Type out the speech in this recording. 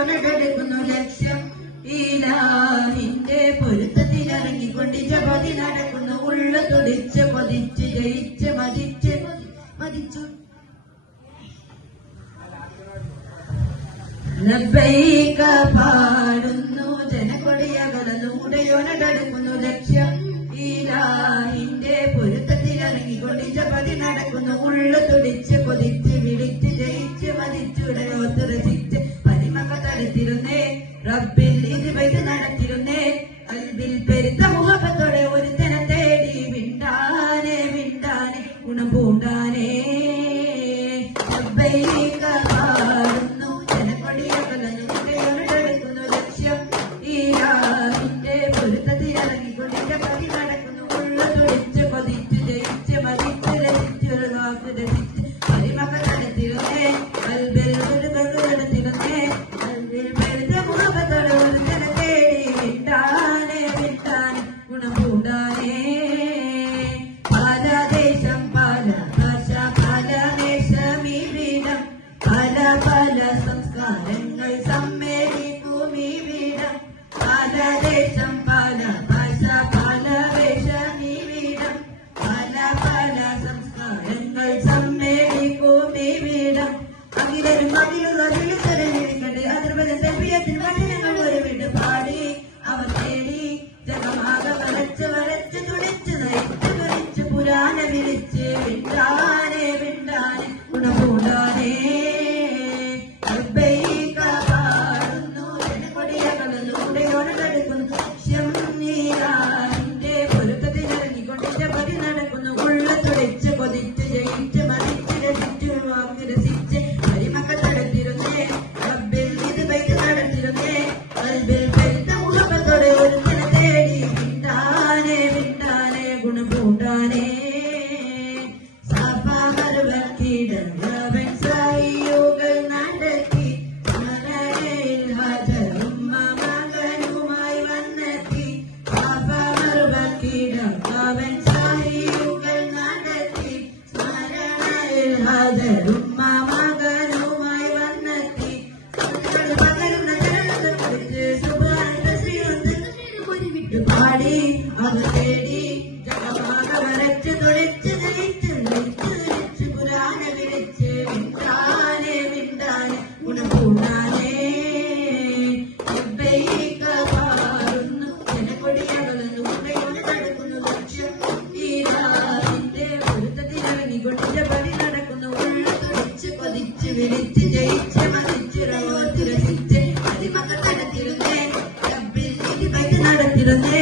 ഉടയോനടുക്കുന്നു ലക്ഷ്യം ഈലാഹിന്റെ പൊരുത്തത്തിലിറങ്ങിക്കൊണ്ട് ജപതി നടക്കുന്നു ഉള്ളു തുടിച്ച് കൊതിച്ച് ജയിച്ച് മതിച്ചു ലബ്ബൈക പാടുന്നു ജനക്കൊടിയകലന്നു ഉടയോനടുക്കുന്നു ലക്ഷ്യം ഈലാഹിന്റെ പൊരുത്തത്തിലിറങ്ങിക്കൊണ്ട് ജപതി നടക്കുന്നു ഉള്ളു തുടിച്ച് കൊതിച്ച് വിളിച്ച് ജയിച്ച് മതിച്ചുടയോത്ത് രചിച്ച് പരിമക തടുത്തിരുന്നേ റബ്ബിൽ ഇരുപത് നടത്തിരുന്നേ അൽബിൽ പെരുത്ത മുഹബത്തോടെ ഒരു ജന തേടി വിണ്ടാനെ ഗുണം പൂണ്ടാനേ ലബ്ബൈക പാടുന്നു ജനക്കൊടിയകലന്നു ഉടയോനടുക്കുന്നു ലക്ഷ്യം ഈലാഹിന്റെ പൊരുത്തത്തിലിറങ്ങിക്കൊണ്ട് ജപതി നടക്കുന്നു ഉള്ളു തുടിച്ച് കൊതിച്ച് ജയിച്ച് മതിച്ച് രചിച്ച് ഒരു വാക്ക് രചിച്ച് പരിമക തടുത്തിരുന്നേ അൽബിൽ നടത്തിരുന്നേ അൽബിൽ പെരുത്ത മുഹബത്തോടെ ഒരു ജന തേടി വിണ്ടാനെ ഗുണം പൂണ്ടാനേ പല ദേശം പല ഭാഷ പല വേഷം ഈ വീടം പല സംസ്കാരങ്ങൾ സമ്മേളിക്കും ഈ വീടം പല ദേശം പല ഭാഷ പല വേഷം ഈ വീടം പല സംസ്കാരങ്ങൾ സമ്മേളിക്കും ഈ വീടം അഖിലരും അഖിലുകളിക്കട്ടെ അതിർപത സെൽഫിയത്തിൽ വചനങ്ങൾ ഒരു വീട് പാടി അവർ തേടി ജഗമാകെ വരച്ച് തുടിച്ച് നയിച്ച് തുടിച്ച് പുരാണ വിളിച്ച് വിണ്ടാനെ ഗുണപൂണ്ടാനേ ലബ്ബൈക പാടുന്നു ജനക്കൊടിയകലന്നു ഉടയോനടുക്കുന്നു ലക്ഷ്യം ഈലാഹിന്റെ പൊരുത്തത്തിലിറങ്ങിക്കൊണ്ട് ജപതി നടക്കുന്നു ഉള്ളു തുടിച്ച് കൊതിച്ച് ജയിച്ച് മതിച്ച് രസിച്ച് വാക്ക് രസിച്ച് പരിമക്ക തടുത്തിരുന്നേ റബ്ബിൽ ഇരുപത് നടത്തിരുന്നേ അൽബിൽ പെരുത്ത മുഹബത്തോടെ ഒരു ജന തേടി വിണ്ടാനെ ഗുണം പൂണ്ടാനേ സഫാമരുവക്കിടവൻ സായിയുകൾ നടത്തി സ്മരണയിൽ ഹാജറുമ്മ മകനുമായി വന്നെത്തി സഫാമരുവക്കിടവൻ സായിയുകൾ നടത്തി സ്മരണയിൽ ഹാജറുമ്മ മകനുമായി വന്നെത്തി പകരുന്ന ജനത്തെ കുറിച്ച് സുബ്ഹാന വിട്ടു പാടി അവർ തേടി ജഗമാക വരച്ച് തുളിച്ച് ജയിച്ച് വിളിച്ച് പുരാണ വിളിച്ച് വിണ്ടാനെ ഗുണം പൂണ്ടാനേ ലബ്ബൈക പാടുന്നു ജനക്കൊടിയകലന്നു ഉടയോന് നടക്കുന്നു ലക്ഷ്യം ഈലാഹിന്റെ പൊരുത്തത്തിലിറങ്ങിക്കൊണ്ട് ജപതി നടക്കുന്നു ഉള്ളു തുടിച്ച് കൊതിച്ച് വിളിച്ച് ജയിച്ച് മതിച്ച് റവോത്ത് രസിച്ച് അതിമക തടത്തിരുന്നേ റബ്ബിൽ ഇരുപത് നടത്തിരുന്നേ